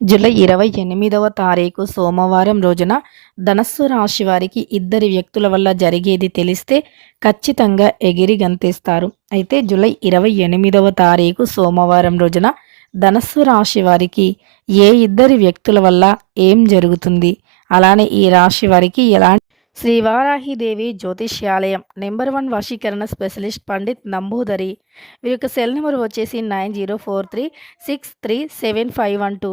July ఇరవై ఎనిమిదవ తారీఖు సోమవారం రోజున ధనస్సు రాశి వారికి ఇద్దరి వ్యక్తుల వల్ల జరిగేది తెలిస్తే ఖచ్చితంగా ఎగిరి గంతేస్తారు. అయితే జూలై ఇరవై ఎనిమిదవ తారీఖు సోమవారం రోజున ధనస్సు రాశి వారికి ఏ ఇద్దరి వ్యక్తుల వల్ల ఏం జరుగుతుంది? అలానే ఈ రాశి వారికి ఎలాంటి శ్రీ వారాహిదేవి జ్యోతిష్యాలయం నెంబర్ వన్ వశీకరణ స్పెషలిస్ట్ పండిత్ నంబూదరి. వీరి యొక్క సెల్ నెంబర్ వచ్చేసి nine zero four three six three seven five one two.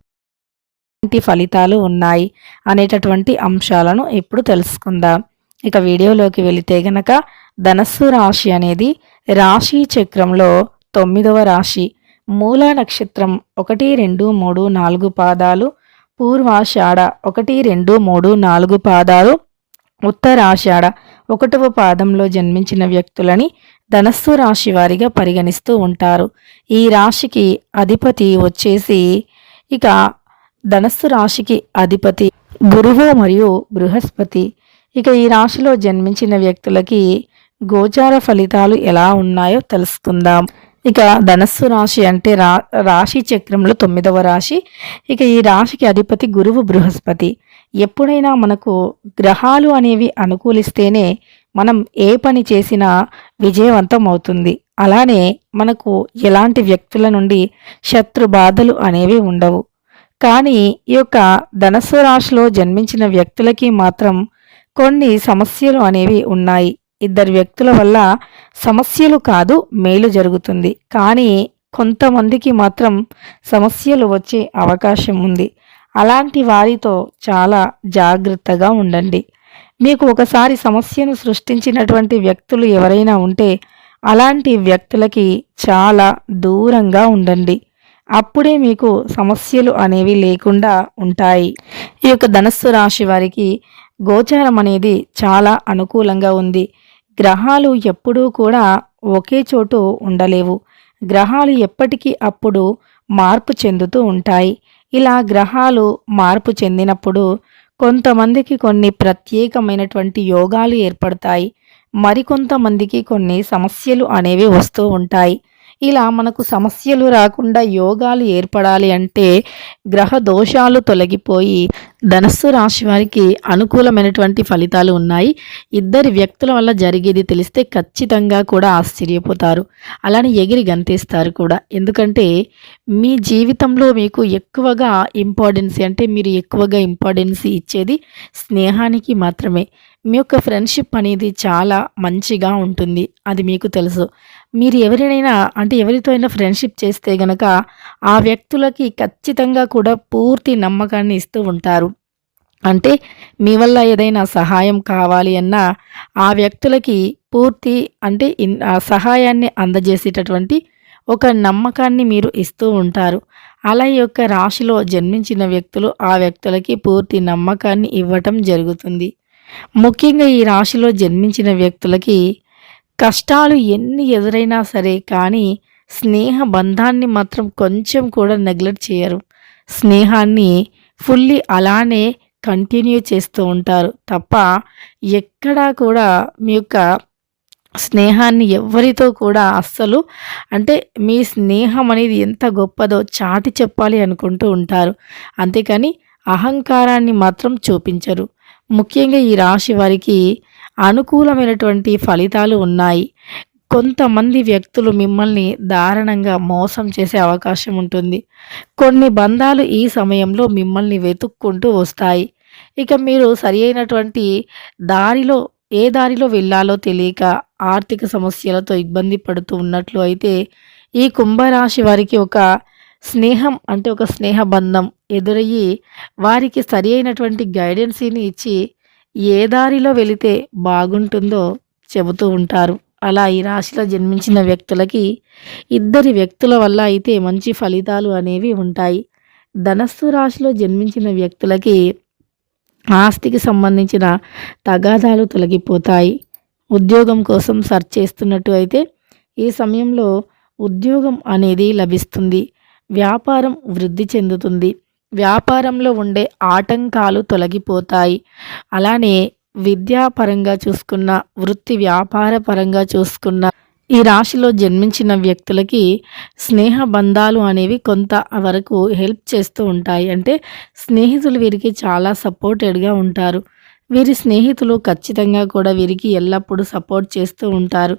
ఎలాంటి ఫలితాలు ఉన్నాయి అనేటటువంటి అంశాలను ఇప్పుడు తెలుసుకుందాం. ఇక వీడియోలోకి వెళితే గనక ధనస్సు రాశి అనేది రాశి చక్రంలో తొమ్మిదవ రాశి. మూల నక్షత్రం ఒకటి రెండు మూడు నాలుగు పాదాలు. పూర్వాషాఢ ఒకటి రెండు మూడు నాలుగు పాదాలు. ఉత్తరాషాఢ ఒకటవ పాదంలో జన్మించిన వ్యక్తులని ధనస్సు రాశి వారిగా పరిగణిస్తూ ఉంటారు. ఈ రాశికి అధిపతి వచ్చేసి ఇక ధనస్సు రాశికి అధిపతి గురువు మరియు బృహస్పతి. ఇక ఈ రాశిలో జన్మించిన వ్యక్తులకి గోచార ఫలితాలు ఎలా ఉన్నాయో తెలుసుకుందాం. ఇక ధనస్సు రాశి అంటే రా రాశి చక్రంలో తొమ్మిదవ రాశి. ఇక ఈ రాశికి అధిపతి గురువు బృహస్పతి. ఎప్పుడైనా మనకు గ్రహాలు అనేవి అనుకూలిస్తేనే మనం ఏ పని చేసినా విజయవంతం అవుతుంది. అలానే మనకు ఎలాంటి వ్యక్తుల నుండి శత్రు బాధలు అనేవి ఉండవు. కానీ ఈ యొక్క ధనస్సు రాశిలో జన్మించిన వ్యక్తులకి మాత్రం కొన్ని సమస్యలు అనేవి ఉన్నాయి. ఇద్దరు వ్యక్తుల వల్ల సమస్యలు కాదు మేలు జరుగుతుంది. కానీ కొంతమందికి మాత్రం సమస్యలు వచ్చే అవకాశం ఉంది. అలాంటి వారితో చాలా జాగ్రత్తగా ఉండండి. మీకు ఒకసారి సమస్యను సృష్టించినటువంటి వ్యక్తులు ఎవరైనా ఉంటే అలాంటి వ్యక్తులకి చాలా దూరంగా ఉండండి. అప్పుడే మీకు సమస్యలు అనేవి లేకుండా ఉంటాయి. ఈ యొక్క ధనస్సు రాశి వారికి గోచారం అనేది చాలా అనుకూలంగా ఉంది. గ్రహాలు ఎప్పుడూ కూడా ఒకే చోటు ఉండలేవు. గ్రహాలు ఎప్పటికీ అప్పుడు మార్పు చెందుతూ ఉంటాయి. ఇలా గ్రహాలు మార్పు చెందినప్పుడు కొంతమందికి కొన్ని ప్రత్యేకమైనటువంటి యోగాలు ఏర్పడతాయి. మరికొంతమందికి కొన్ని సమస్యలు అనేవి వస్తూ ఉంటాయి. ఇలా మనకు సమస్యలు రాకుండా యోగాలు ఏర్పడాలి అంటే గ్రహ దోషాలు తొలగిపోయి ధనస్సు రాశి వారికి అనుకూలమైనటువంటి ఫలితాలు ఉన్నాయి. ఇద్దరి వ్యక్తుల వల్ల జరిగేది తెలిస్తే ఖచ్చితంగా కూడా ఆశ్చర్యపోతారు. అలానే ఎగిరి గంతేస్తారు కూడా. ఎందుకంటే మీ జీవితంలో మీకు ఎక్కువగా ఇంపార్టెన్స్ అంటే మీరు ఎక్కువగా ఇంపార్టెన్స్ ఇచ్చేది స్నేహానికి మాత్రమే. మీ యొక్క ఫ్రెండ్షిప్ అనేది చాలా మంచిగా ఉంటుంది. అది మీకు తెలుసు. మీరు ఎవరినైనా అంటే ఎవరితో అయినా ఫ్రెండ్షిప్ చేస్తే గనక ఆ వ్యక్తులకి ఖచ్చితంగా కూడా పూర్తి నమ్మకాన్ని ఇస్తూ ఉంటారు. అంటే మీ వల్ల ఏదైనా సహాయం కావాలి అన్నా ఆ వ్యక్తులకి పూర్తి అంటే ఇన్ ఆ సహాయాన్ని అందజేసేటటువంటి ఒక నమ్మకాన్ని మీరు ఇస్తూ ఉంటారు. అలా ఈ యొక్క రాశిలో జన్మించిన వ్యక్తులు ఆ వ్యక్తులకి పూర్తి నమ్మకాన్ని ఇవ్వటం జరుగుతుంది. ముఖ్యంగా ఈ రాశిలో జన్మించిన వ్యక్తులకి కష్టాలు ఎన్ని ఎదురైనా సరే కానీ స్నేహ బంధాన్ని మాత్రం కొంచెం కూడా నెగ్లెక్ట్ చేయరు. స్నేహాన్ని ఫుల్లీ అలానే కంటిన్యూ చేస్తూ ఉంటారు. తప్ప ఎక్కడా కూడా మీ యొక్క స్నేహాన్ని ఎవరితో కూడా అస్సలు అంటే మీ స్నేహం అనేది ఎంత గొప్పదో చాటి చెప్పాలి అనుకుంటూ ఉంటారు. అంతేకాని అహంకారాన్ని మాత్రం చూపించరు. ముఖ్యంగా ఈ రాశి వారికి అనుకూలమైనటువంటి ఫలితాలు ఉన్నాయి. కొంతమంది వ్యక్తులు మిమ్మల్ని దారుణంగా మోసం చేసే అవకాశం ఉంటుంది. కొన్ని బంధాలు ఈ సమయంలో మిమ్మల్ని వెతుక్కుంటూ వస్తాయి. ఇక మీరు సరి అయినటువంటి దారిలో ఏ దారిలో వెళ్ళాలో తెలియక ఆర్థిక సమస్యలతో ఇబ్బంది పడుతూ ఉన్నట్లు అయితే ఈ కుంభరాశి వారికి ఒక స్నేహం అంటే ఒక స్నేహ బంధం ఎదురయ్యి వారికి సరి అయినటువంటి గైడెన్సీని ఇచ్చి ఏ దారిలో వెళితే బాగుంటుందో చెబుతూ ఉంటారు. అలా ఈ రాశిలో జన్మించిన వ్యక్తులకి ఇద్దరి వ్యక్తుల వల్ల అయితే మంచి ఫలితాలు అనేవి ఉంటాయి. ధనస్సు రాశిలో జన్మించిన వ్యక్తులకి ఆస్తికి సంబంధించిన తగాదాలు తొలగిపోతాయి. ఉద్యోగం కోసం సెర్చ్ చేస్తున్నట్టు అయితే ఈ సమయంలో ఉద్యోగం అనేది లభిస్తుంది. వ్యాపారం వృద్ధి చెందుతుంది. వ్యాపారంలో ఉండే ఆటంకాలు తొలగిపోతాయి. అలానే విద్యాపరంగా చూసుకున్న వృత్తి వ్యాపార పరంగా చూసుకున్న ఈ రాశిలో జన్మించిన వ్యక్తులకి స్నేహ బంధాలు అనేవి కొంత వరకు హెల్ప్ చేస్తూ ఉంటాయి. అంటే స్నేహితులు వీరికి చాలా సపోర్టెడ్గా ఉంటారు. వీరి స్నేహితులు ఖచ్చితంగా కూడా వీరికి ఎల్లప్పుడూ సపోర్ట్ చేస్తూ ఉంటారు.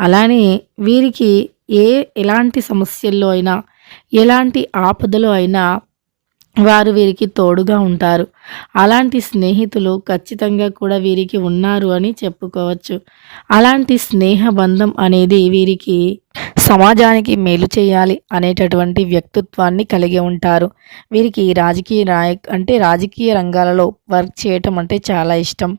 అలానే వీరికి ఏ ఎలాంటి సమస్యల్లో అయినా ఎలాంటి ఆపదలో అయినా వారు వీరికి తోడుగా ఉంటారు. అలాంటి స్నేహితులు ఖచ్చితంగా కూడా వీరికి ఉన్నారు అని చెప్పుకోవచ్చు. అలాంటి స్నేహ బంధం అనేది వీరికి సమాజానికి మేలు చేయాలి అనేటటువంటి వ్యక్తిత్వాన్ని కలిగి ఉంటారు. వీరికి రాజకీయ నాయక్ అంటే రాజకీయ రంగాలలో వర్క్ చేయటం అంటే చాలా ఇష్టం.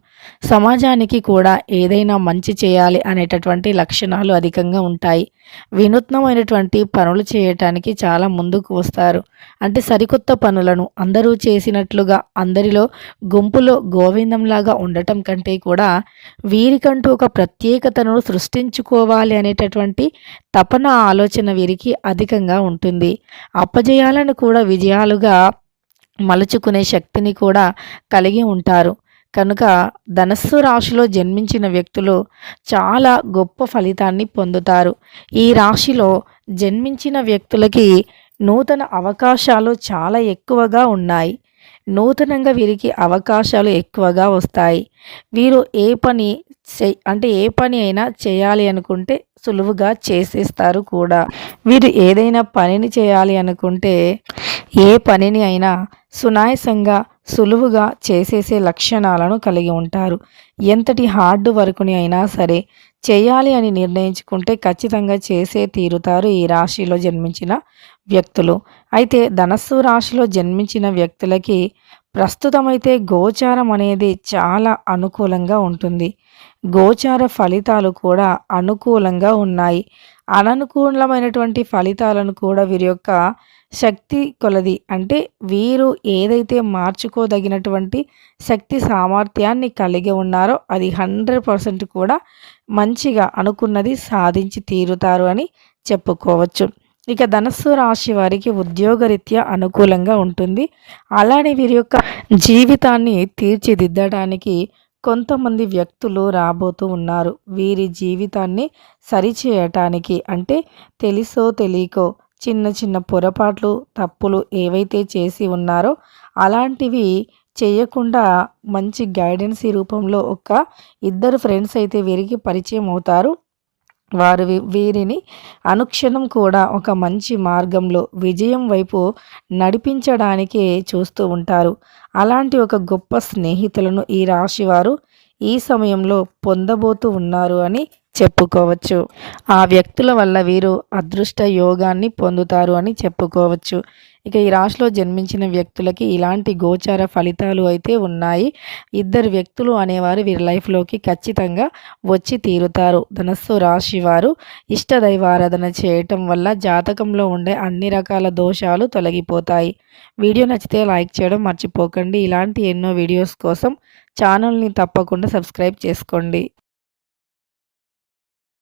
సమాజానికి కూడా ఏదైనా మంచి చేయాలి అనేటటువంటి లక్షణాలు అధికంగా ఉంటాయి. వినూత్నమైనటువంటి పనులు చేయటానికి చాలా ముందుకు వస్తారు. అంటే సరికొత్త పనులను అందరూ చేసినట్లుగా అందరిలో గుంపులో గోవిందంలాగా ఉండటం కంటే కూడా వీరికంటూ ఒక ప్రత్యేకతను సృష్టించుకోవాలి అనేటటువంటి తపన ఆలోచన వీరికి అధికంగా ఉంటుంది. అప్పజయాలను కూడా విజయాలుగా మలుచుకునే శక్తిని కూడా కలిగి ఉంటారు. కనుక ధనస్సు రాశిలో జన్మించిన వ్యక్తులు చాలా గొప్ప ఫలితాన్ని పొందుతారు. ఈ రాశిలో జన్మించిన వ్యక్తులకి నూతన అవకాశాలు చాలా ఎక్కువగా ఉన్నాయి. నూతనంగా వీరికి అవకాశాలు ఎక్కువగా వస్తాయి. వీరు ఏ పని అంటే ఏ పని అయినా చేయాలి అనుకుంటే సులువుగా చేసేస్తారు కూడా. వీరు ఏదైనా పనిని చేయాలి అనుకుంటే ఏ పనిని అయినా సునాయసంగా సులువుగా చేసేసే లక్షణాలను కలిగి ఉంటారు. ఎంతటి హార్డ్ వర్క్ని అయినా సరే చేయాలి అని నిర్ణయించుకుంటే ఖచ్చితంగా చేసే తీరుతారు ఈ రాశిలో జన్మించిన వ్యక్తులు. అయితే ధనస్సు రాశిలో జన్మించిన వ్యక్తులకి ప్రస్తుతమైతే గోచారం అనేది చాలా అనుకూలంగా ఉంటుంది. గోచార ఫలితాలు కూడా అనుకూలంగా ఉన్నాయి. అననుకూలమైనటువంటి ఫలితాలను కూడా వీరి యొక్క శక్తి కొలది. అంటే వీరు ఏదైతే మార్చుకోదగినటువంటి శక్తి సామర్థ్యాన్ని కలిగి ఉన్నారో అది హండ్రెడ్ పర్సెంట్ కూడా మంచిగా అనుకున్నది సాధించి తీరుతారు అని చెప్పుకోవచ్చు. ఇక ధనస్సు రాశి వారికి ఉద్యోగరీత్యా అనుకూలంగా ఉంటుంది. అలానే వీరి యొక్క జీవితాన్ని తీర్చిదిద్దడానికి కొంతమంది వ్యక్తులు రాబోతూ ఉన్నారు. వీరి జీవితాన్ని సరిచేయటానికి అంటే తెలుసో తెలియకో చిన్న చిన్న పొరపాట్లు తప్పులు ఏవైతే చేసి ఉన్నారో అలాంటివి చేయకుండా మంచి గైడెన్స్ రూపంలో ఒక ఇద్దరు ఫ్రెండ్స్ అయితే వీరికి పరిచయం అవుతారు. వారు వీరిని అనుక్షణం కూడా ఒక మంచి మార్గంలో విజయం వైపు నడిపించడానికే చూస్తూ ఉంటారు. అలాంటి ఒక గొప్ప స్నేహితులను ఈ రాశి వారు ఈ సమయంలో పొందబోతూ ఉన్నారు అని చెప్పుకోవచ్చు. ఆ వ్యక్తుల వల్ల వీరు అదృష్ట యోగాన్ని పొందుతారు అని చెప్పుకోవచ్చు. ఇక ఈ రాశిలో జన్మించిన వ్యక్తులకి ఇలాంటి గోచార ఫలితాలు అయితే ఉన్నాయి. ఇద్దరు వ్యక్తులు అనేవారు వీరి లైఫ్లోకి ఖచ్చితంగా వచ్చి తీరుతారు. ధనస్సు రాశి వారు ఇష్టదైవారాధన చేయటం వల్ల జాతకంలో ఉండే అన్ని రకాల దోషాలు తొలగిపోతాయి. వీడియో నచ్చితే లైక్ చేయడం మర్చిపోకండి. ఇలాంటి ఎన్నో వీడియోస్ కోసం ఛానల్ని తప్పకుండా సబ్స్క్రైబ్ చేసుకోండి.